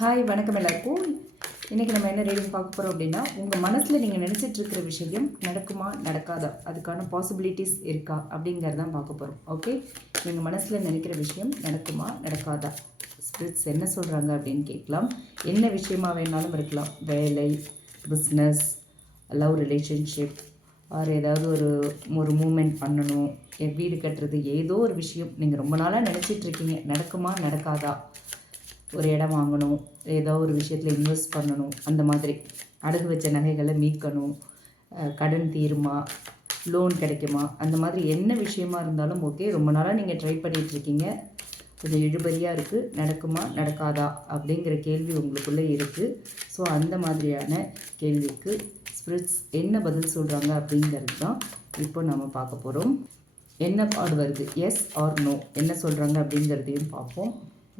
Hi வணக்கம் எல்லாருக்கும். இன்றைக்கி நம்ம என்ன ரீடிங் பார்க்க போகிறோம் அப்படின்னா உங்கள் மனசில் நீங்கள் நினச்சிட்டு இருக்கிற விஷயம் நடக்குமா நடக்காதா? அதுக்கான பாசிபிலிட்டிஸ் இருக்கா? அப்படிங்கிறது தான் பார்க்க போகிறோம் ஓகே நீங்கள் மனசில் நினைக்கிற விஷயம் நடக்குமா நடக்காதா? ஸ்பிரிட்ஸ் என்ன சொல்கிறாங்க அப்படின்னு கேட்கலாம். என்ன விஷயமா வேணாலும் இருக்கலாம். வேலை பிஸ்னஸ் லவ் ரிலேஷன்ஷிப் ஆர் ஏதாவது ஒரு ஒரு மூமெண்ட் பண்ணணும். என் வீடு கட்டுறது ஏதோ ஒரு விஷயம். நீங்கள் ரொம்ப நாளாக நினச்சிட்டு இருக்கீங்க. நடக்குமா நடக்காதா? ஒரு இடம் வாங்கணும் ஏதோ ஒரு விஷயத்தில் இன்வெஸ்ட் பண்ணணும் அந்த மாதிரி. அடகு வச்ச நகைகளை மீட்கணும் கடன் தீருமா லோன் கிடைக்குமா அந்த மாதிரி என்ன விஷயமா இருந்தாலும் ஓகே ரொம்ப நாளாக நீங்கள் ட்ரை பண்ணிகிட்ருக்கீங்க கொஞ்சம் இழுபறியாக இருக்குது நடக்குமா நடக்காதா அப்படிங்கிற கேள்வி உங்களுக்குள்ளே இருக்குது ஸோ அந்த மாதிரியான கேள்விக்கு ஸ்பிரிட்ஸ் என்ன பதில் சொல்கிறாங்க அப்படிங்கிறது தான் இப்போ நம்ம பார்க்க போகிறோம் என்ன கார்டு வருது எஸ் ஆர் நோ என்ன சொல்கிறாங்க அப்படிங்கிறதையும் பார்ப்போம்.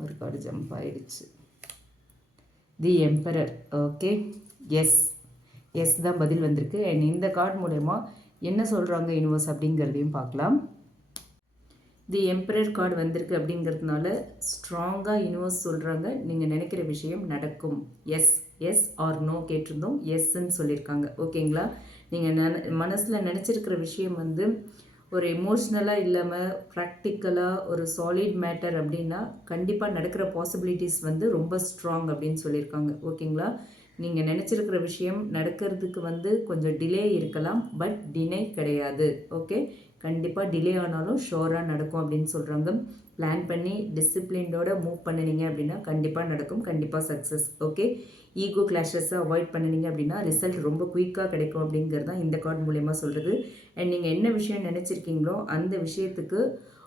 ஒரு கார்டு ஜம்ப் ஆயிடுச்சு the emperor okay yes yes தான் பதில் வந்திருக்கு அண்ட் இந்த கார்டு மூலயமா என்ன சொல்கிறாங்க யூனிவர்ஸ் அப்படிங்கிறதையும் பார்க்கலாம். தி எம்பரர் கார்டு வந்திருக்கு அப்படிங்கிறதுனால ஸ்ட்ராங்காக யூனிவர்ஸ் சொல்கிறாங்க நீங்கள் நினைக்கிற விஷயம் நடக்கும். எஸ் எஸ் ஆர் நோ கேட்டிருந்தோம். எஸ்ன்னு சொல்லியிருக்காங்க. ஓகேங்களா நீங்கள் நென மனசில் நினச்சிருக்கிற விஷயம் வந்து ஒரு எமோஷ்னலாக இல்லாமல் ப்ராக்டிக்கலாக ஒரு சாலிட் மேட்டர் அப்படின்னா கண்டிப்பாக நடக்கிற பாசிபிலிட்டிஸ் வந்து ரொம்ப ஸ்ட்ராங் அப்படின்னு சொல்லியிருக்காங்க. ஓகேங்களா? நீங்கள் நினச்சிருக்கிற விஷயம் நடக்கிறதுக்கு வந்து கொஞ்சம் டிலே இருக்கலாம் பட் டினை கிடையாது. ஓகே கண்டிப்பாக டிலே ஆனாலும் ஷோராக நடக்கும் அப்படின்னு சொல்கிறாங்க பிளான் பண்ணி டிசிப்ளின்டோட மூவ் பண்ணினீங்க அப்படின்னா கண்டிப்பாக நடக்கும் கண்டிப்பாக சக்ஸஸ் ஓகே ஈகோ கிளாஷஸை அவாய்ட் பண்ணினீங்க அப்படின்னா ரிசல்ட் ரொம்ப குயிக்காக கிடைக்கும் அப்படிங்கிறது தான் இந்த கார்டு மூலயமா சொல்கிறது அண்ட் நீங்கள் என்ன விஷயம் நினச்சிருக்கீங்களோ அந்த விஷயத்துக்கு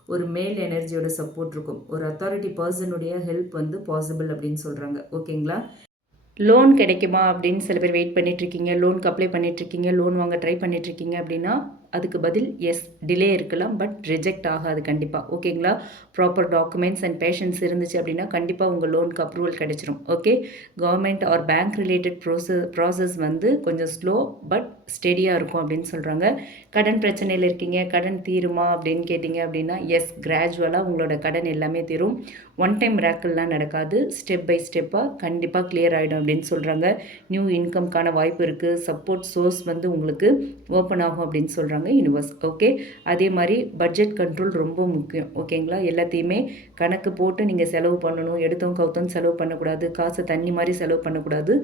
ஒரு மேல் எனர்ஜியோட சப்போர்ட் இருக்கும். ஒரு அத்தாரிட்டி பர்சனுடைய ஹெல்ப் வந்து பாசிபிள் அப்படின்னு சொல்கிறாங்க ஓகேங்களா லோன் கிடைக்குமா அப்படின்னு சில பேர் வெயிட் பண்ணிகிட்ருக்கீங்க லோனுக்கு அப்ளை பண்ணிகிட்ருக்கீங்க லோன் வாங்க ட்ரை பண்ணிகிட்ருக்கீங்க அப்படின்னா அதுக்கு பதில் எஸ் டிலே இருக்கலாம் பட் ரிஜெக்ட் ஆகாது கண்டிப்பாக ஓகேங்களா ப்ராப்பர் டாக்குமெண்ட்ஸ் அண்ட் பேஷன்ஸ் இருந்துச்சு அப்படின்னா கண்டிப்பாக உங்கள் லோனுக்கு அப்ரூவல் கிடைச்சிரும். Okay government or bank related process process வந்து கொஞ்சம் ஸ்லோ பட் ஸ்டெடியாக இருக்கும் அப்படின்னு சொல்கிறாங்க கடன் பிரச்சனையில் இருக்கீங்க கடன் தீருமா அப்படின்னு கேட்டிங்க அப்படின்னா எஸ் கிராஜுவலாக உங்களோட கடன் எல்லாமே தீரும். ஒன் டைம் ரேக்கல்லாம் நடக்காது. ஸ்டெப் பை ஸ்டெப்பாக கண்டிப்பாக கிளியர் ஆகிடும் அப்படின்னு சொல்கிறாங்க நியூ இன்கம்க்கான வாய்ப்பு இருக்குது சப்போர்ட் சோர்ஸ் வந்து உங்களுக்கு ஓப்பன் ஆகும் அப்படின்னு சொல்கிறாங்க யூனிவர்ஸ் ஓகே அதே மாதிரி பட்ஜெட் கண்ட்ரோல் ரொம்ப முக்கியம். ஓகேங்களா எல்லாத்தையுமே கணக்கு போட்டு நீங்கள் செலவு பண்ணணும் எடுத்தோம் கவுத்தோம் செலவு பண்ணக்கூடாது காசை தண்ணி மாதிரி செலவு பண்ணக்கூடாது.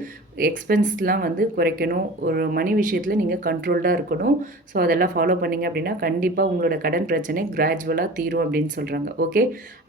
எக்ஸ்பென்ஸ்லாம் வந்து குறைக்கணும். ஒரு மணி விஷயத்தில் நீங்கள் கண்ட்ரோல்டாக இருக்கணும். ஸோ அதெல்லாம் ஃபாலோ பண்ணீங்க அப்படின்னா கண்டிப்பாக உங்களோட கடன் பிரச்சனை கிராஜுவலாக தீரும் அப்படின்னு சொல்கிறாங்க ஓகே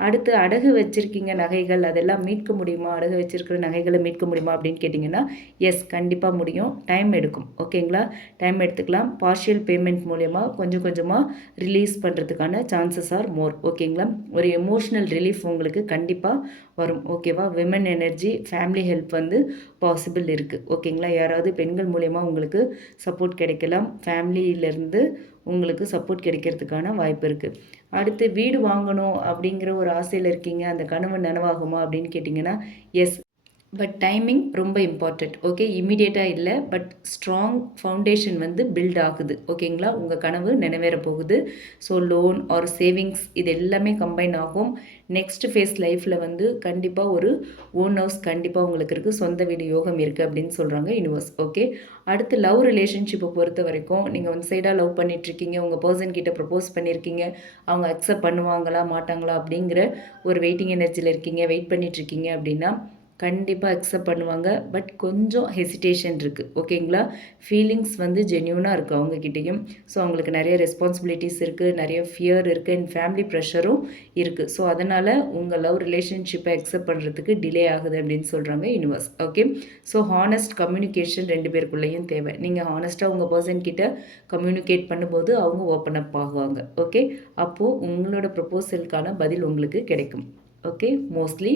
அடுத்து அடகு வச்சுருக்கீங்க நகைகள். அதெல்லாம் மீட்க முடியுமா? அடகு வச்சிருக்கிற நகைகளை மீட்க முடியுமா அப்படின்னு கேட்டிங்கன்னா எஸ் கண்டிப்பாக முடியும். டைம் எடுக்கும். ஓகேங்களா டைம் எடுத்துக்கலாம். பார்ஷியல் பேமெண்ட் மூலம் மூலயமா கொஞ்சம் கொஞ்சமாக ரிலீஸ் பண்ணுறதுக்கான சான்சஸ் ஆர் மோர் ஓகேங்களா ஒரு எமோஷ்னல் ரிலீஃப் உங்களுக்கு கண்டிப்பாக வரும். ஓகேவா விமன் எனர்ஜி ஃபேமிலி ஹெல்ப் வந்து பாசிபிள் இருக்குது ஓகேங்களா யாராவது பெண்கள் மூலயமா உங்களுக்கு சப்போர்ட் கிடைக்கலாம். ஃபேமிலியிலேருந்து உங்களுக்கு சப்போர்ட் கிடைக்கிறதுக்கான வாய்ப்பு இருக்குது அடுத்து வீடு வாங்கணும் அப்படிங்கிற ஒரு ஆசையில் இருக்கீங்க. அந்த கனவு நனவாகுமா அப்படின்னு கேட்டிங்கன்னா எஸ் பட் டைமிங் ரொம்ப இம்பார்ட்டண்ட் ஓகே இமீடியட்டாக இல்லை பட் ஸ்ட்ராங் ஃபவுண்டேஷன் வந்து பில்ட் ஆகுது. ஓகேங்களா உங்கள் கனவு நினைவேற போகுது. ஸோ லோன் ஆர் சேவிங்ஸ் இது எல்லாமே கம்பைன் ஆகும். நெக்ஸ்ட் ஃபேஸ் லைஃப்பில் வந்து கண்டிப்பாக ஒரு ஓன் ஹவுஸ் கண்டிப்பாக உங்களுக்கு இருக்குது சொந்த வீடு யோகம் இருக்குது அப்படின்னு சொல்கிறாங்க யூனிவர்ஸ் ஓகே அடுத்து லவ் ரிலேஷன்ஷிப்பை பொறுத்த வரைக்கும் நீங்கள் வந்து சைடாக லவ் பண்ணிகிட்ருக்கீங்க உங்கள் பர்சன் கிட்ட ப்ரப்போஸ் பண்ணியிருக்கீங்க அவங்க அக்செப்ட் பண்ணுவாங்களா மாட்டாங்களா அப்படிங்கிற ஒரு வெயிட்டிங் எனர்ஜியில் இருக்கீங்க. வெயிட் பண்ணிகிட்ருக்கீங்க அப்படின்னா கண்டிப்பாக அக்செப்ட் பண்ணுவாங்க. பட் கொஞ்சம் ஹெசிடேஷன் இருக்குது ஓகேங்களா ஃபீலிங்ஸ் வந்து ஜென்யூனாக இருக்குது அவங்கக்கிட்டேயும் ஸோ அவங்களுக்கு நிறைய ரெஸ்பான்சிபிலிட்டிஸ் இருக்குது நிறைய ஃபியர் இருக்குது அண்ட் ஃபேமிலி ப்ரெஷரும் இருக்குது ஸோ அதனால் உங்கள் லவ் ரிலேஷன்ஷிப்பை அக்செப்ட் பண்ணுறதுக்கு டிலே ஆகுது அப்படின்னு சொல்கிறாங்க universe okay so honest communication ரெண்டு பேருக்குள்ளேயும் தேவை. நீங்கள் ஹானஸ்ட்டாக உங்கள் பர்சன் கிட்ட கம்யூனிகேட் பண்ணும்போது அவங்க ஓப்பன் அப் ஆகுவாங்க. ஓகே அப்போது உங்களோட ப்ரப்போசலுக்கான பதில் உங்களுக்கு கிடைக்கும். ஓகே மோஸ்ட்லி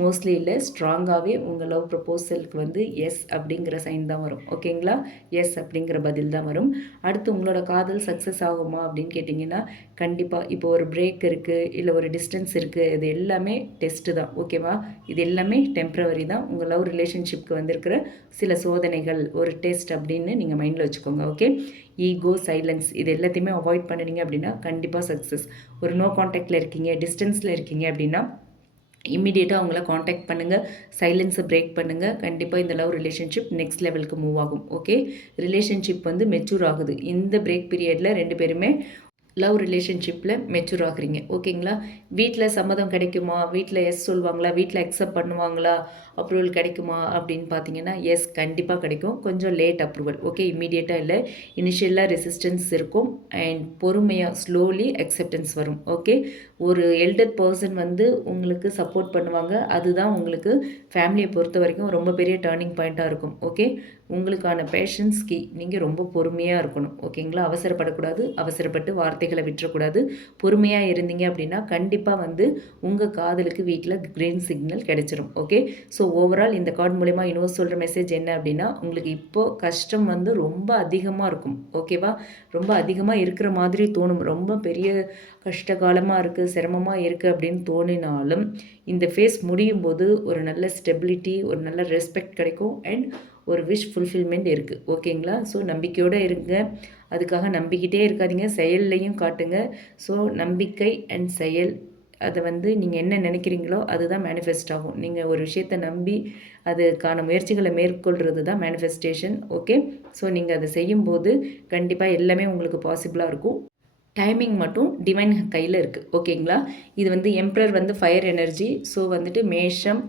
மோஸ்ட்லி இல்லை ஸ்ட்ராங்காகவே உங்கள் லவ் ப்ரப்போசலுக்கு வந்து எஸ் அப்படிங்கிற சைன் தான் வரும். ஓகேங்களா எஸ் அப்படிங்கிற பதில் தான் வரும். அடுத்து உங்களோட காதல் சக்ஸஸ் ஆகுமா அப்படின்னு கேட்டிங்கன்னா கண்டிப்பாக இப்போ ஒரு பிரேக் இருக்குது இல்லை ஒரு டிஸ்டன்ஸ் இருக்குது இது எல்லாமே டெஸ்ட்டு தான் ஓகேவா இது எல்லாமே டெம்ப்ரவரி தான். உங்கள் லவ் ரிலேஷன்ஷிப்க்கு வந்திருக்கிற சில சோதனைகள் ஒரு டெஸ்ட் அப்படின்னு நீங்கள் மைண்டில் வச்சுக்கோங்க ஓகே ஈகோ சைலன்ஸ் இது எல்லாத்தையுமே அவாய்ட் பண்ணினீங்க அப்படின்னா கண்டிப்பாக சக்ஸஸ் ஒரு நோ காண்டாக்டில் இருக்கீங்க டிஸ்டன்ஸில் இருக்கீங்க அப்படின்னா இம்மிடியேட்டாக அவங்கள காண்டாக்ட் பண்ணுங்கள் சைலன்ஸை பிரேக் பண்ணுங்கள் கண்டிப்பாக இந்த லவ் ரிலேஷன்ஷிப் நெக்ஸ்ட் லெவலுக்கு மூவ் ஆகும் ஓகே ரிலேஷன்ஷிப் வந்து மெச்சூர் ஆகுது. இந்த பிரேக் பீரியடில் ரெண்டு பேருமே லவ் ரிலேஷன்ஷிப்பில் மெச்சூர் ஆகுறீங்க. ஓகேங்களா? வீட்டில் சம்மதம் கிடைக்குமா? வீட்டில் எஸ் சொல்லுவாங்களா? வீட்டில் அக்செப்ட் பண்ணுவாங்களா? அப்ரூவல் கிடைக்குமா? அப்படின்னு பார்த்தீங்கன்னா எஸ் கண்டிப்பாக கிடைக்கும். கொஞ்சம் லேட் அப்ரூவல் ஓகே இம்மீடியட்டாக இல்லை. இனிஷியலாக ரெசிஸ்டன்ஸ் இருக்கும். அண்ட் பொறுமையாக ஸ்லோலி அக்செப்டன்ஸ் வரும். ஓகே? ஒரு எல்டர் பர்சன் வந்து உங்களுக்கு சப்போர்ட் பண்ணுவாங்க. அதுதான் உங்களுக்கு ஃபேமிலியை பொறுத்த வரைக்கும் ரொம்ப பெரிய டேர்னிங் பாயிண்ட்டாக இருக்கும். ஓகே? உங்களுக்கான பேஷன்ஸ் கீ நீங்கள் ரொம்ப பொறுமையாக இருக்கணும். ஓகேங்களா? அவசரப்படக்கூடாது. அவசரப்பட்டு வார்த்தைகளை விட்டுறக்கூடாது. பொறுமையாக இருந்தீங்க அப்படின்னா கண்டிப்பாக வந்து உங்கள் காதலுக்கு வீட்டில் க்ரீன் சிக்னல் கிடைச்சிரும். ஓகே? ஸோ ஓவரால் இந்த கார்டு மூலயமா யூனிவர்ஸ் சொல்கிற மெசேஜ் என்ன அப்படின்னா உங்களுக்கு இப்போது கஷ்டம் வந்து ரொம்ப அதிகமாக இருக்கும். ஓகேவா? ரொம்ப அதிகமாக இருக்கிற மாதிரி தோணும். ரொம்ப பெரிய கஷ்டகாலமாக இருக்குது சிரமமாக இருக்குது அப்படின்னு தோணினாலும் இந்த ஃபேஸ் முடியும் போது ஒரு நல்ல ஸ்டெபிலிட்டி ஒரு நல்ல ரெஸ்பெக்ட் கிடைக்கும். அண்ட் ஒரு விஷ் ஃபுல்ஃபில்மெண்ட் இருக்குது ஓகேங்களா ஸோ நம்பிக்கையோடு இருங்க. அதுக்காக நம்பிக்கிட்டே இருக்காதீங்க. செயல்லையும் காட்டுங்க. ஸோ நம்பிக்கை அண்ட் செயல் அதை வந்து நீங்கள் என்ன நினைக்கிறீங்களோ அதுதான் மேனிஃபெஸ்ட் ஆகும். நீங்கள் ஒரு விஷயத்தை நம்பி அதுக்கான முயற்சிகளை மேற்கொள்கிறது தான் மேனிஃபெஸ்டேஷன் ஓகே ஸோ நீங்கள் அதை செய்யும்போது கண்டிப்பாக எல்லாமே உங்களுக்கு பாசிபிளாக இருக்கும். டைமிங் மட்டும் டிவைன் கையில் இருக்குது ஓகேங்களா இது வந்து எம்ப்ரர் வந்து ஃபயர் எனர்ஜி ஸோ வந்துட்டு மேஷம்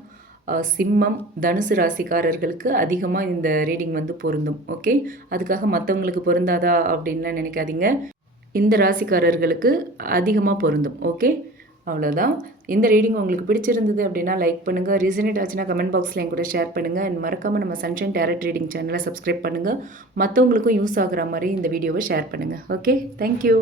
சிம்மம் தனுசு ராசிக்காரர்களுக்கு அதிகமாக இந்த ரீடிங் வந்து பொருந்தும். ஓகே? அதுக்காக மற்றவங்களுக்கு பொருந்தாதா அப்படின்லாம் நினைக்காதீங்க. இந்த ராசிக்காரர்களுக்கு அதிகமாக பொருந்தும். ஓகே? அவ்வளோதான் இந்த ரீடிங் உங்களுக்கு பிடிச்சிருந்தது அப்படின்னா லைக் பண்ணுங்கள் ரீசனேட் ஆச்சுன்னா கமெண்ட் பாக்ஸில் என் கூட ஷேர் பண்ணுங்கள் அண்ட் மறக்காமல் நம்ம சன்ஷைன் டேரக்ட் ரீடிங் சேனலை சப்ஸ்கிரைப் பண்ணுங்கள் மற்றவங்களுக்கும் யூஸ் ஆகிற மாதிரி இந்த வீடியோவை ஷேர் பண்ணுங்கள் ஓகே? தேங்க்யூ